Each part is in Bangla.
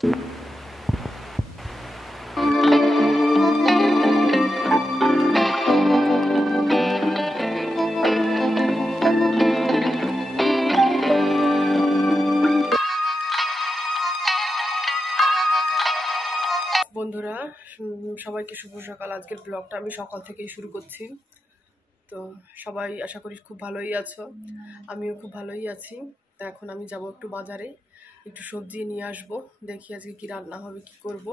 বন্ধুরা সবাইকে শুভ সকাল। আজকের ব্লগটা আমি সকাল থেকেই শুরু করছি। তো সবাই আশা করি খুব ভালোই আছো, আমিও খুব ভালোই আছি। তো এখন আমি যাব একটু বাজারে, একটু সবজি নিয়ে আসবো, দেখি আজকে কি রান্না হবে, কি করব।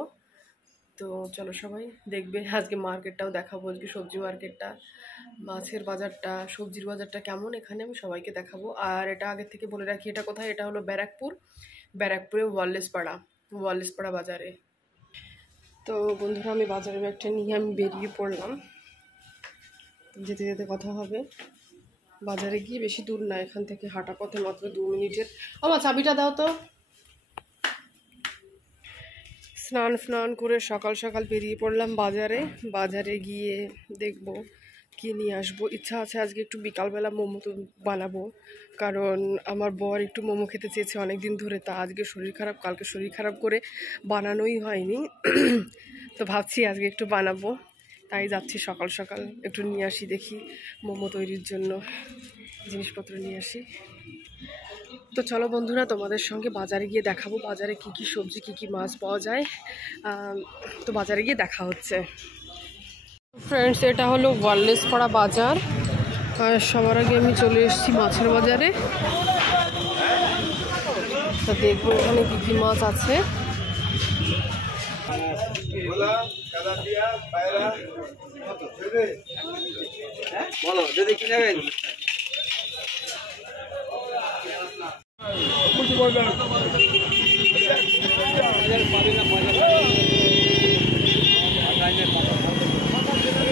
তো চলো সবাই দেখবে, আজকে মার্কেটটাও দেখাবো, আজকে সবজি মার্কেটটা, মাছের বাজারটা, সবজির বাজারটা কেমন এখানে আমি সবাইকে দেখাবো। আর এটা আগের থেকে বলে রাখি, এটা কোথায়, এটা হলো ব্যারাকপুরে ওয়ারলেসপাড়া বাজারে। তো বন্ধুরা আমি বাজারের ব্যাগটা নিয়ে আমি বেরিয়ে পড়লাম, যেতে যেতে কথা হবে। বাজারে গিয়ে বেশি দূর না, এখান থেকে হাঁটা পথে মাত্র 2 মিনিটের। আমার চাবিটা দাও তো। স্নান করে সকাল সকাল বেরিয়ে পড়লাম বাজারে গিয়ে দেখব কি নিয়ে আসবো। ইচ্ছা আছে আজকে একটু বিকালবেলা মোমো তো বানাবো, কারণ আমার বর একটু মোমো খেতে চেয়েছে অনেক দিন ধরে। তা আজকে শরীর খারাপ, কালকে শরীর খারাপ করে বানানোই হয়নি। তো ভাবছি আজকে একটু বানাবো, তাই যাচ্ছি সকাল সকাল একটু নিয়ে আসি, দেখি মোমো তৈরির জন্য জিনিসপত্র নিয়ে আসি। তো চলো বন্ধুরা, তোমাদের সঙ্গে বাজারে গিয়ে দেখাবো বাজারে কি কি সবজি কি কি মাছ পাওয়া যায়। তো বাজারে গিয়ে দেখা হচ্ছে। ফ্রেন্ডস, এটা হলো ওয়ারলেসপাড়া বাজার। আর সবার আগে আমি চলে এসেছি মাছের বাজারে। তো দেখবো এখানে কি কি মাছ আছে। বলো যদি কি নেবেন।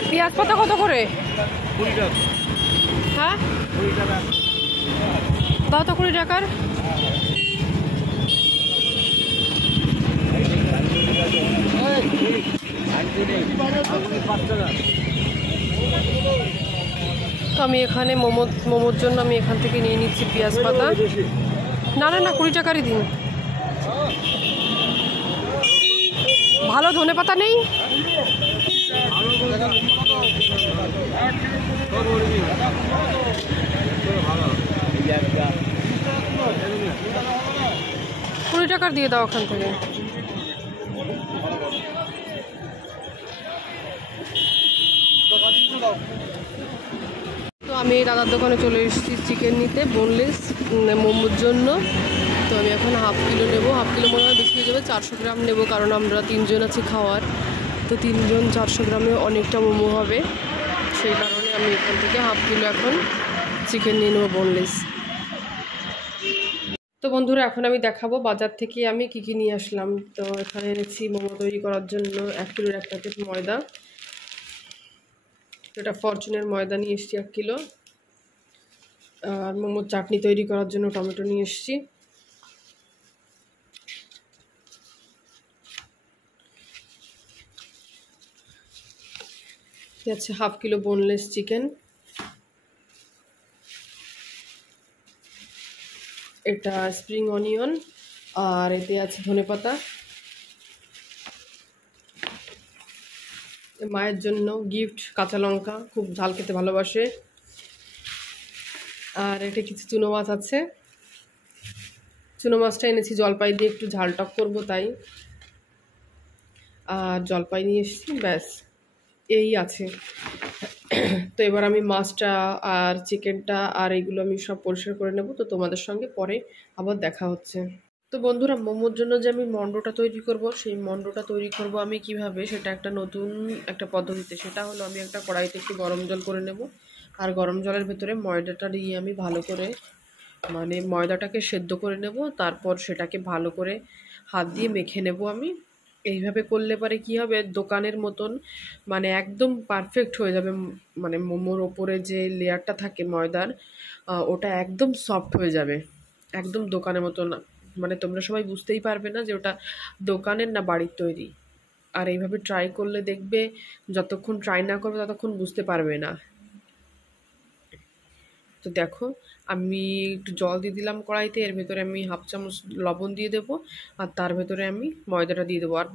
পেঁয়াজ পাতা কত করে? 20 টাকা। হ্যাঁ 20 টাকা দাও তো, 20 টাকার। তো আমি এখানে মোমোর জন্য আমি এখান থেকে নিয়ে নিচ্ছি পেঁয়াজ পাতা। না না না, 20 টাকারই দিন। ভালো ধনে পাতা নেই? কুড়ি টাকার দিয়ে দাও ওখান থেকে। তো আমি এই দাদার দোকানে চলে এসেছি চিকেন নিতে, বোনলেস মোমোর জন্য। তো আমি এখন হাফ কিলো নেবো, হাফ কিলো মনে হয় বেশি হয়ে যাবে, 400 গ্রাম নেবো, কারণ আমরা 3 জন আছি খাওয়ার। তো 3 জন 400 গ্রামে অনেকটা মোমো হবে, সেই কারণে আমি এখান থেকে হাফ কিলো এখন চিকেন নিয়ে নেবো বোনলেস। তো বন্ধুরা এখন আমি দেখাবো বাজার থেকে আমি কি কি নিয়ে আসলাম। তো এখানে এনেছি মোমো তৈরি করার জন্য 1 কিলোর 1 প্যাকেট ময়দা। এটা ফরচুনের ময়দা নিয়ে এসেছি 1 কিলো। আর মোমোর চাটনি তৈরি করার জন্য টমেটো নিয়ে এসেছি। আছে হাফ কিলো বোনলেস চিকেন। এটা স্প্রিং অনিয়ন, আর এতে আছে ধনেপাতা। মায়ের জন্য গিফট কাঁচা লঙ্কা, খুব ঝাল খেতে ভালোবাসে। আর এটা কিছু চুনো মাছ আছে, চুনো মাছটা এনেছি জলপাই দিয়ে, একটু ঝাল টক করবো তাই। আর জলপাই নিয়ে এসেছি, ব্যাস এই আছে। তো এবার আমি মাছটা আর চিকেনটা আর এইগুলো আমি সব পরিষ্কার করে নেব। তো তোমাদের সঙ্গে পরে আবার দেখা হচ্ছে। তো বন্ধুরা, মোমোর জন্য যে আমি মন্ডটা তৈরি করব, সেই মন্ডটা তৈরি করব আমি কিভাবে, সেটা একটা নতুন একটা পদ্ধতিতে। সেটা হলো আমি একটা কড়াইতে একটু গরম জল করে নেব, আর গরম জলের ভেতরে ময়দাটা দিয়ে আমি ভালো করে ময়দাটাকে সেদ্ধ করে নেব। তারপর সেটাকে ভালো করে হাত দিয়ে মেখে নেব আমি। এইভাবে করলে পরে কি হবে, দোকানের মতন একদম পারফেক্ট হয়ে যাবে। মোমোর ওপরে যে লেয়ারটা থাকে ময়দার, ওটা একদম সফট হয়ে যাবে, একদম দোকানের মতন। তোমরা সবাই বুঝতেই পারবে না যে ওটা দোকানের না বাড়ির তৈরি। আর এইভাবে ট্রাই করলে দেখবে, যতক্ষণ ট্রাই না করবে ততক্ষণ বুঝতে পারবে না। তো দেখো আমি একটু জল দিয়ে দিলাম কড়াইতে, এর ভেতরে আমি হাফ চামচ লবণ দিয়ে দেবো, আর তার ভেতরে আমি ময়দাটা দিয়ে দেবো। আর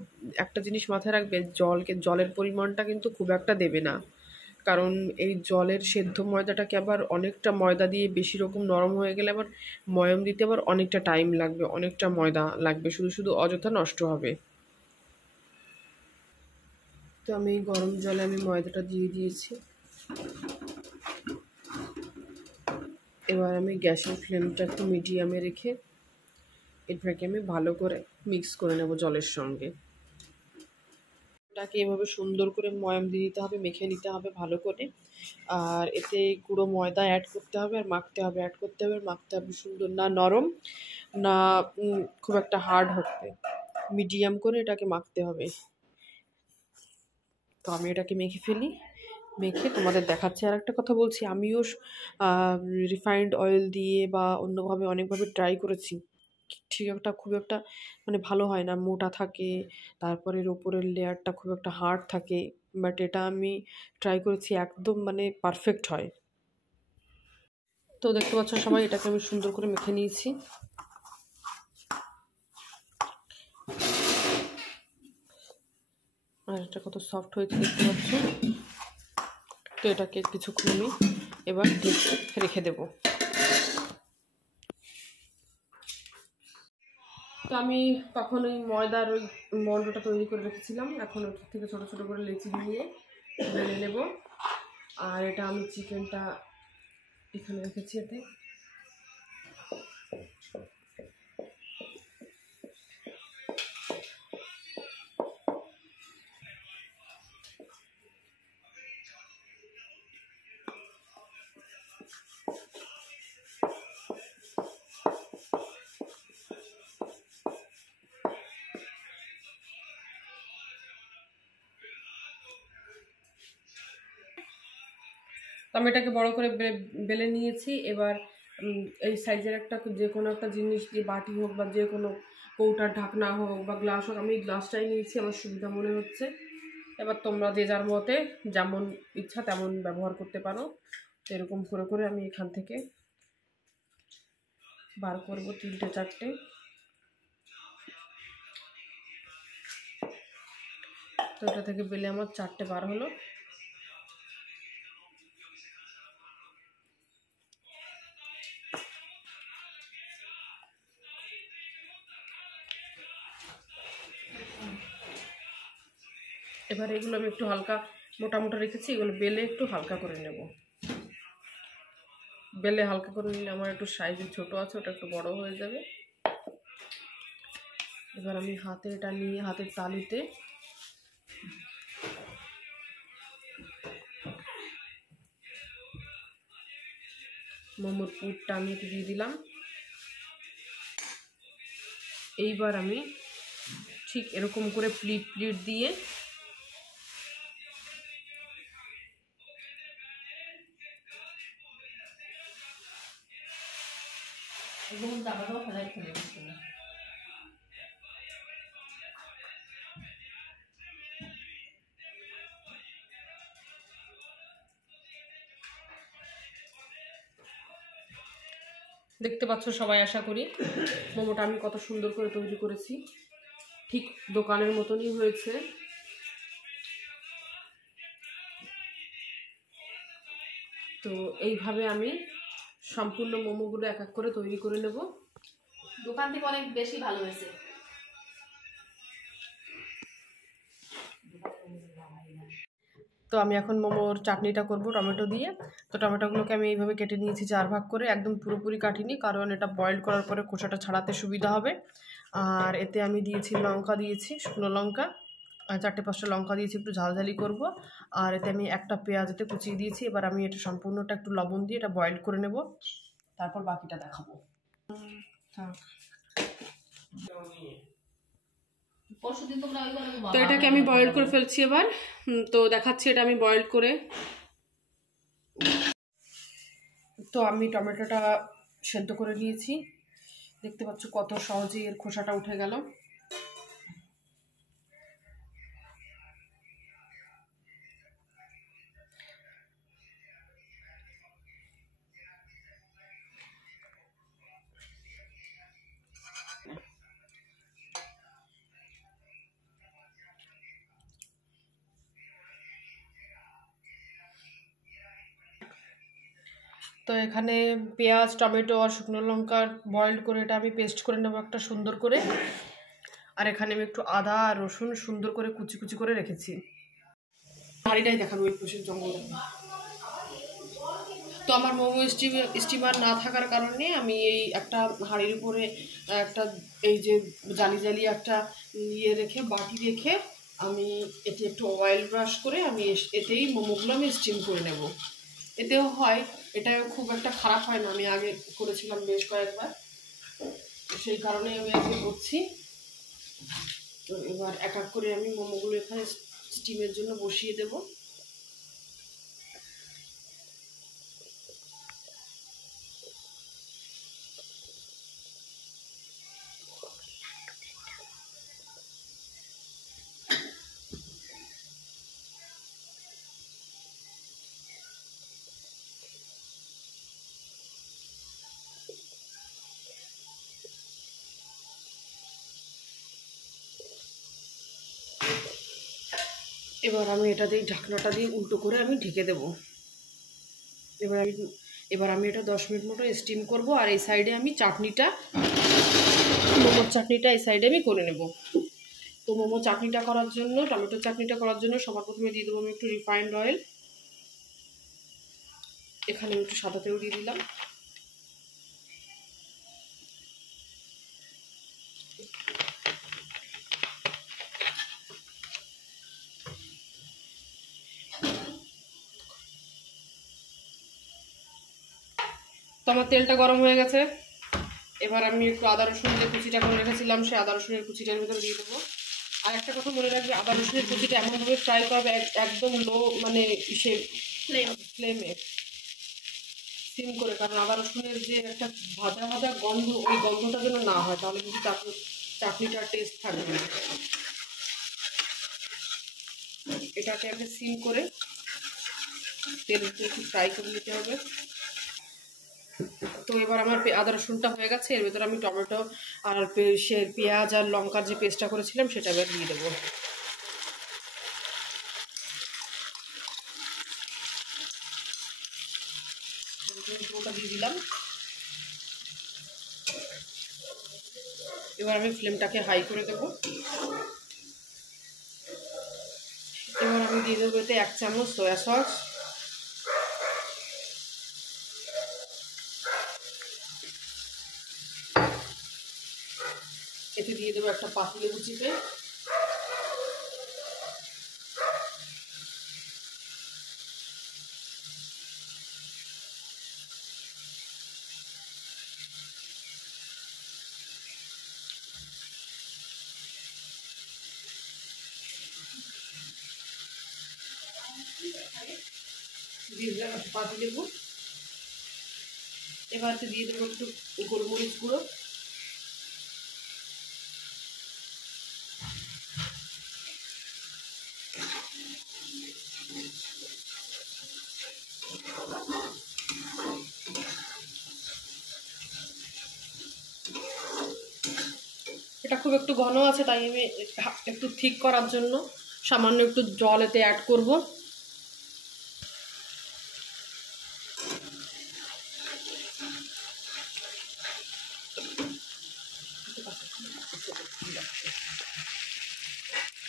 একটা জিনিস মাথায় রাখবে, জলের পরিমাণটা কিন্তু খুব একটা দেবে না, কারণ এই জলের সেদ্ধ ময়দাটাকে আবার অনেকটা ময়দা দিয়ে বেশি রকম নরম হয়ে গেলে আবার ময়াম দিতে আবার অনেকটা টাইম লাগবে, অনেকটা ময়দা লাগবে, শুধু শুধু অযথা নষ্ট হবে। তো আমি গরম জলে আমি ময়দাটা দিয়ে দিয়েছি। এবার আমি গ্যাসের ফ্লেমটা একটু মিডিয়ামে রেখে এটাকে আমি ভালো করে মিক্স করে নেব জলের সঙ্গে। এটাকে এভাবে সুন্দর করে ময়াম দিয়ে দিতে হবে, মেখে নিতে হবে ভালো করে। আর এতে গুঁড়ো ময়দা অ্যাড করতে হবে আর মাখতে হবে, মাখতে হবে সুন্দর, না নরম না খুব একটা হার্ড হবে, মিডিয়াম করে এটাকে মাখতে হবে। তো আমি এটাকে মেখে ফেলি, মেখে তোমাদের দেখাচ্ছি। আর একটা কথা বলছি, আমিও রিফাইন্ড অয়েল দিয়ে বা অন্যভাবে অনেকভাবে ট্রাই করেছি, খুব একটা মানে ভালো হয় না, মোটা থাকে, তারপরে এর ওপরের লেয়ারটা খুব একটা হার্ড থাকে। বাট এটা আমি ট্রাই করেছি, একদম মানে পারফেক্ট হয়। তো দেখতে পাচ্ছ সবাই, এটাকে আমি সুন্দর করে মেখে নিয়েছি। আর এটা কত সফট হয়েছে দেখতে পাচ্ছ। তো এটাকে কিছুক্ষণ আমি এবার রেখে দেব। তো আমি তখন ওই ময়দার ওই মন্ডটা তৈরি করে রেখেছিলাম, এখন ওটার থেকে ছোটো ছোটো করে লেচি নিয়ে বেলে নেব। আর এটা আমি চিকেনটা এখানে রেখেছি এতে। তো আমি এটাকে বড় করে বেলে নিয়েছি। এবার এই সাইজের একটা যে কোনো একটা জিনিস দিয়ে, বাটি হোক বা যে কোনো কৌটার ঢাকনা হোক বা গ্লাস হোক, আমি গ্লাসটাই নিয়েছি, আমার সুবিধা মনে হচ্ছে। এবার তোমরা যে যার মতে যেমন ইচ্ছা তেমন ব্যবহার করতে পারো। এরকম করে করে আমি এখান থেকে বার করব 3টে 4টে। তো এটা থেকে বেলে আমার 4টে বার হলো। এবার এগুলো আমি একটু হালকা মোটা মোটা রেখেছি, এগুলো বেলে একটু হালকা করে নেব। বেলে হালকা করে নিলে আমার একটু সাইজে ছোট আছে, ওটা একটু বড় হয়ে যাবে। এবার আমি হাতে এটা নিয়ে হাতের তালুতে মোমোর পুরটা আমি দিয়ে দিলাম। এইবার আমি ঠিক এরকম করে প্লিট প্লিট দিয়ে দেখতে পাচ্ছ সবাই, আশা করি মোমোটা আমি কত সুন্দর করে তৈরি করেছি, ঠিক দোকানের মতনই হয়েছে। তো এইভাবে আমি সম্পূর্ণ মোমোগুলো এক এক করে তৈরি করে নেব। দোকান থেকে অনেক বেশি ভালো হয়েছে। তো আমি এখন মোমোর চাটনিটা করব টমেটো দিয়ে। তো টমেটোগুলোকে আমি এইভাবে কেটে নিয়েছি 4 ভাগ করে, একদম পুরোপুরি কাটিনি, কারণ এটা বয়েল করার পরে খোসাটা ছাড়াতে সুবিধা হবে। আর এতে আমি দিয়েছি লঙ্কা, দিয়েছি শুকনো লঙ্কা, আর 4টে 5টা লঙ্কা দিয়েছি, একটু ঝালঝালি করব। আর এতে আমি একটা পেঁয়াজ এতে কুচিয়ে দিয়েছি। এবার আমি এটা সম্পূর্ণটা একটু লবণ দিয়ে এটা বয়েল করে নেব, তারপর বাকিটা দেখাবো। তো এটাকে আমি বয়েল করে ফেলছি এবার। তো দেখাচ্ছি এটা আমি বয়েল করে। তো আমি টমেটোটা সেদ্ধ করে নিয়েছি, দেখতে পাচ্ছ কত সহজেই এর খোসাটা উঠে গেল। তো এখানে পেঁয়াজ, টমেটো আর শুকনো লঙ্কার বয়েলড করে এটা আমি পেস্ট করে নেবো একটা সুন্দর করে। আর এখানে আমি একটু আদা আর রসুন সুন্দর করে কুচি কুচি করে রেখেছি। হাঁড়িটাই দেখাবো এই পোষের জঙ্গল। তো আমার মোমো স্টিমার না থাকার কারণে আমি এই একটা হাঁড়ির উপরে একটা এই যে জালি জালি একটা ইয়ে রেখে বাটি রেখে আমি এতে একটু অয়েল ব্রাশ করে আমি এতেই মোমোগুলো আমি স্টিম করে নেব। এতেও হয়, এটা খুব একটা খারাপ হয় না, আমি আগে করেছিলাম বেশ কয়েকবার, সেই কারণে আমি আগে করছি। তো এবার এক এক করে আমি মোমোগুলো এখানে স্টিমের জন্য বসিয়ে দেবো। এবার আমি এটা দিয়ে ঢাকনাটা দিয়ে উল্টো করে আমি ঢেকে দেবো। এবার আমি এটা 10 মিনিট মতো স্টিম করব। আর এই সাইডে আমি চাটনিটা, মোমোর চাটনিটা এই সাইডে আমি করে নেব। তো মোমো চাটনিটা করার জন্য, টমেটোর চাটনিটা করার জন্য সবার প্রথমে দিয়ে দেবো আমি একটু রিফাইন্ড অয়েল। এখানে একটু সাদা তেল দিয়ে দিলাম। তো আমার তেলটা গরম হয়ে গেছে। এবার আমি একটু আদা রসুন যে কুচিটা করে রেখেছিলাম সেই আদা রসুনের কুচিটার ভিতরে দিয়ে দেবো। আর একটা কথা মনে রাখবে, আদা রসুনের কুচিটা এমনভাবে ফ্রাই করবে একদম লো মানে ইসে ফ্লেমে সিম করে, কারণ আদা রসুনের যে একটা ভাজা ভাজা গন্ধ, ওই গন্ধটা যেন না হয়, তাহলে কিন্তু চাটনিটার টেস্ট থাকবে না। এটাকে আগে সিম করে তেল একটু ফ্রাই করে নিতে হবে। তো এবার আমার আদা রসুনটা হয়ে গেছে, এর ভেতরে আমি টমেটো আর পেঁয়াজ আর লঙ্কার যে পেস্টটা করেছিলাম সেটা এবার দিয়ে দেবো। ওটা দিয়ে দিলাম। এবার আমি ফ্লেমটাকে হাই করে দেবো। এবার আমি দিয়ে দেবো এতে 1 চামচ সয়া সস, এতে দিয়ে দেবো একটা পাতিলেবু চিপে, দিয়ে দিলাম একটা পাতিলেবু। এবার দিয়ে দেবো একটু গোলমরিচ গুঁড়ো, এটা খুব একটু ঘন আছে, তাই আমি একটু ঠিক করার জন্য সামান্য একটু জল এতে অ্যাড করব।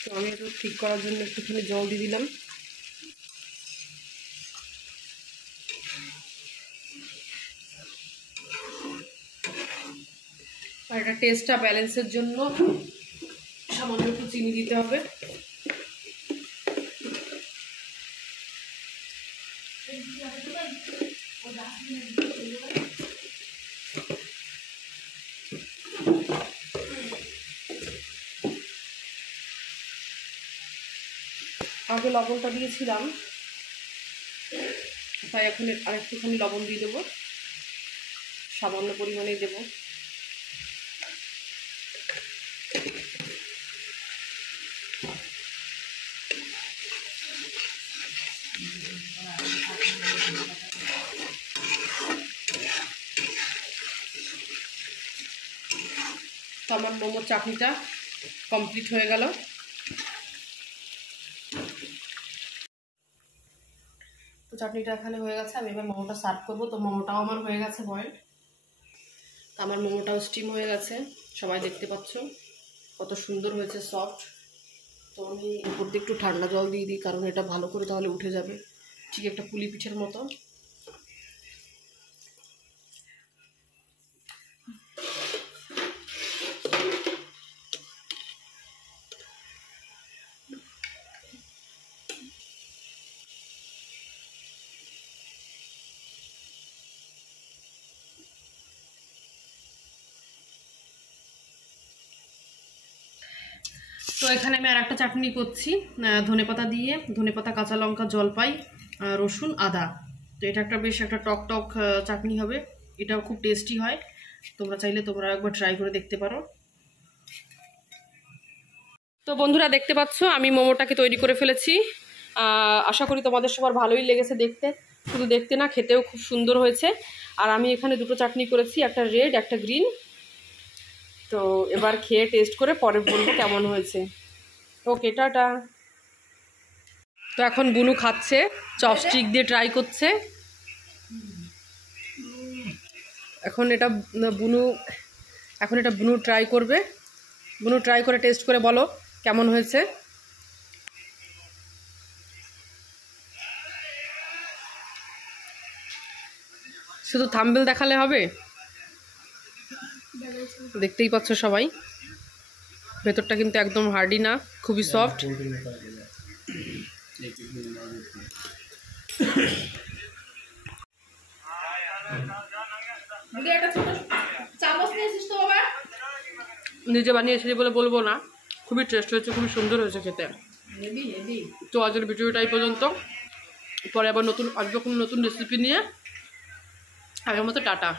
তো আমি একটু ঠিক করার জন্য একটুখানি জল দিয়ে দিলাম। আর এটা টেস্টটা ব্যালেন্সের জন্য সামান্য একটু চিনি দিতে হবে। আগে লবণটা দিয়েছিলাম, তাই এখন আরেকটুখানি লবণ দিয়ে দেবো, সামান্য পরিমাণেই দেবো। তো আমার মোমোর চাটনিটা কমপ্লিট হয়ে গেল। তো চাটনিটা এখানে হয়ে গেছে, আমি এবার মোমোটা সার্ভ করবো। তো মোমোটাও আমার হয়ে গেছে বয়েলড, আমার মোমোটাও স্টিম হয়ে গেছে, সবাই দেখতে পাচ্ছ কত সুন্দর হয়েছে, সফট। তো আমি উপর দিয়ে একটু ঠান্ডা জল দিয়ে দিই, কারণ এটা ভালো করে তাহলে উঠে যাবে, ঠিক একটা পুলি পিঠের মতো। তো এখানে আমি আর একটা চাটনি করছি ধনেপাতা দিয়ে, ধনেপাতা, কাঁচা লঙ্কা, জলপাই, রসুন, আদা। তো এটা একটা বেশ একটা টক টক চাটনি হবে, এটাও খুব টেস্টি হয়। তোমরা চাইলে তোমরা একবার ট্রাই করে দেখতে পারো। তো বন্ধুরা দেখতে পাচ্ছ আমি মোমোটাকে তৈরি করে ফেলেছি। আশা করি তোমাদের সবার ভালোই লেগেছে দেখতে, শুধু দেখতে না খেতেও খুব সুন্দর হয়েছে। আর আমি এখানে দুটো চাটনি করেছি, একটা রেড একটা গ্রিন। তো এবার খেয়ে টেস্ট করে পরে বলবো কেমন হয়েছে। ওকে, টাটা। তো এখন বুনু খাচ্ছে, চপস্টিক দিয়ে ট্রাই করছে। এখন এটা বুনু ট্রাই করবে। বুনু ট্রাই করে টেস্ট করে বলো কেমন হয়েছে। শুধু থাম্বনেল দেখালে হবে? দেখতেই পাচ্ছ সবাই, ভেতরটা কিন্তু একদম হার্ডি না, খুবই সফট। নিজে বানিয়েছি বলে বলবো না, খুবই টেস্ট হয়েছে, খুবই সুন্দর হয়েছে খেতে। তো আজকের ভিডিওটা এই পর্যন্ত, পরে আবার নতুন রেসিপি নিয়ে আগের মতো টাটা।